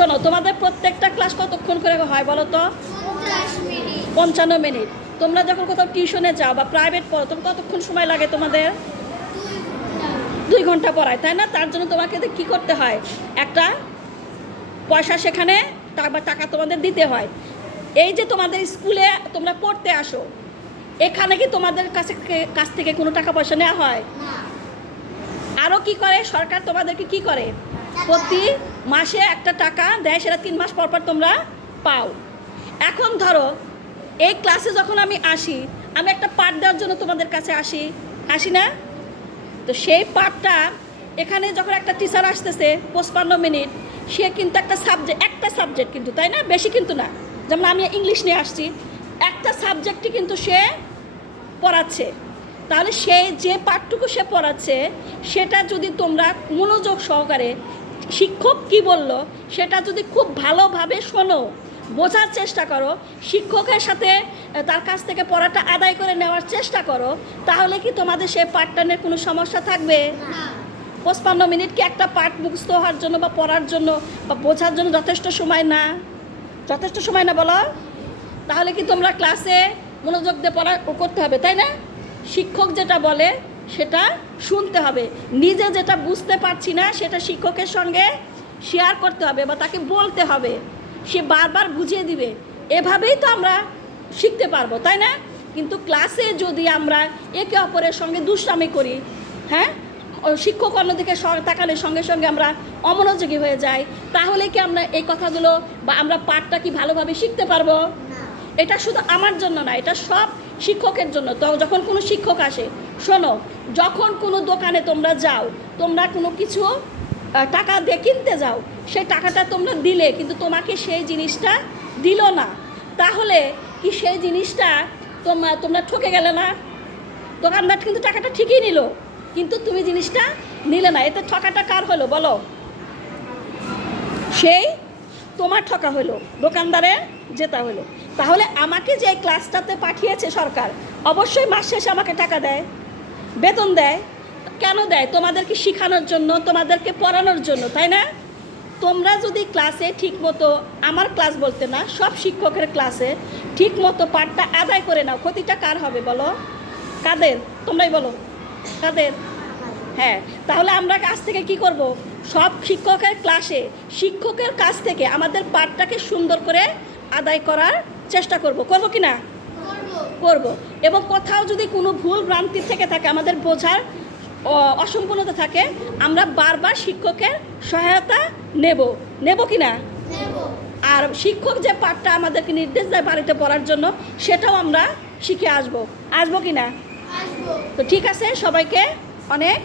শোনো তোমাদের প্রত্যেকটা ক্লাস কতক্ষণ করে হয় বলো তো? পঞ্চান্ন মিনিট। তোমরা যখন কোথাও টিউশনে যাও বা প্রাইভেট পড়ো তখন কতক্ষণ সময় লাগে তোমাদের? দুই ঘণ্টা পড়ায় তাই না? তার জন্য তোমাকে কী করতে হয়? একটা পয়সা সেখানে বা টাকা তোমাদের দিতে হয়। এই যে তোমাদের স্কুলে তোমরা পড়তে আসো এখানে কি তোমাদের কাছে কাছ থেকে কোনো টাকা পয়সা নেওয়া হয়? আরও কি করে? সরকার তোমাদেরকে কি করে? প্রতি মাসে একটা টাকা দেয়, সেটা তিন মাস পর পর তোমরা পাও। এখন ধরো, এই ক্লাসে যখন আমি আসি, আমি একটা পাঠ দেওয়ার জন্য তোমাদের কাছে আসি। আসি না? তো সেই পাঠটা এখানে যখন একটা টিচার আসতেছে, পঁচপান্ন মিনিট, সে কিন্তু একটা সাবজেক্ট একটা সাবজেক্ট কিন্তু, তাই না? বেশি কিন্তু না। যেমন আমি ইংলিশ নিয়ে আসছি, একটা সাবজেক্টই কিন্তু সে পড়াচ্ছে। তাহলে সে যে পাঠটুকু সে পড়াচ্ছে, সেটা যদি তোমরা মনোযোগ সহকারে শিক্ষক কি বলল সেটা যদি খুব ভালোভাবে শোনো বোঝার চেষ্টা করো শিক্ষকের সাথে তার কাছ থেকে পড়াটা আদায় করে নেওয়ার চেষ্টা করো তাহলে কি তোমাদের সে পাঠটানের কোনো সমস্যা থাকবে? পঁচপান্ন মিনিট কি একটা পাঠ মুখস্থ হওয়ার জন্য বা পড়ার জন্য বা বোঝার জন্য যথেষ্ট সময় না? যথেষ্ট সময় না বলো? তাহলে কি তোমরা ক্লাসে মনোযোগ দিয়ে পড়া করতে হবে তাই না? শিক্ষক যেটা বলে সেটা শুনতে হবে। নিজে যেটা বুঝতে পারছি না সেটা শিক্ষকের সঙ্গে শেয়ার করতে হবে বা তাকে বলতে হবে। সে বারবার বুঝিয়ে দিবে। এভাবেই তো আমরা শিখতে পারব তাই না? কিন্তু ক্লাসে যদি আমরা একে অপরের সঙ্গে দুষ্টামি করি হ্যাঁ? শিক্ষক অন্যদিকে তাকালে সঙ্গে সঙ্গে আমরা অমনোযোগী হয়ে যাই। তাহলে কি আমরা এই কথাগুলো বা আমরা পাঠটা কি ভালোভাবে শিখতে পারব? এটা শুধু আমার জন্য না এটা সব শিক্ষকের জন্য। তো যখন কোনো শিক্ষক আসে শোনো, যখন কোনো দোকানে তোমরা যাও, তোমরা কোনো কিছু টাকা দিয়ে কিনতে যাও, সেই টাকাটা তোমরা দিলে, কিন্তু তোমাকে সেই জিনিসটা দিল না। তাহলে কি সেই জিনিসটা তোমরা তোমরা ঠকে গেলে না? দোকানদার কিন্তু টাকাটা ঠিকই নিল, কিন্তু তুমি জিনিসটা নিলে না। এতে ঠকাটা কার হলো বলো? সেই তোমার ঠকা হলো, দোকানদারের জেতা হলো। তাহলে আমাকে যে ক্লাসটাতে পাঠিয়েছে সরকার, অবশ্যই মাস শেষে আমাকে টাকা দেয়। বেতন দেয়? কেন দেয়? তোমাদেরকে শেখানোর জন্য, তোমাদেরকে পড়ানোর জন্য, তাই না? তোমরা যদি ক্লাসে ঠিকমতো, আমার ক্লাস বলতে না, সব শিক্ষকের ক্লাসে ঠিকমতো পাঠটা আদায় করে নাও, ক্ষতিটা কার হবে বলো? কাদের? তোমরাই বলো। কাদের? হ্যাঁ তাহলে আমরা কাছ থেকে কি করব? সব শিক্ষকের ক্লাসে শিক্ষকের কাছ থেকে আমাদের পাঠটাকে সুন্দর করে আদায় করার চেষ্টা করব। করব কি না? করব। এবং কোথাও যদি কোনো ভুল ভ্রান্তি থেকে থাকে আমাদের বোঝার অসম্পূর্ণতা থাকে আমরা বারবার শিক্ষকের সহায়তা নেব। নেব কি না? আর শিক্ষক যে পাঠটা আমাদেরকে নির্দেশ দেয় বাড়িতে পড়ার জন্য সেটাও আমরা শিখে আসব। আসব কি না? তো ঠিক আছে সবাইকে অনেক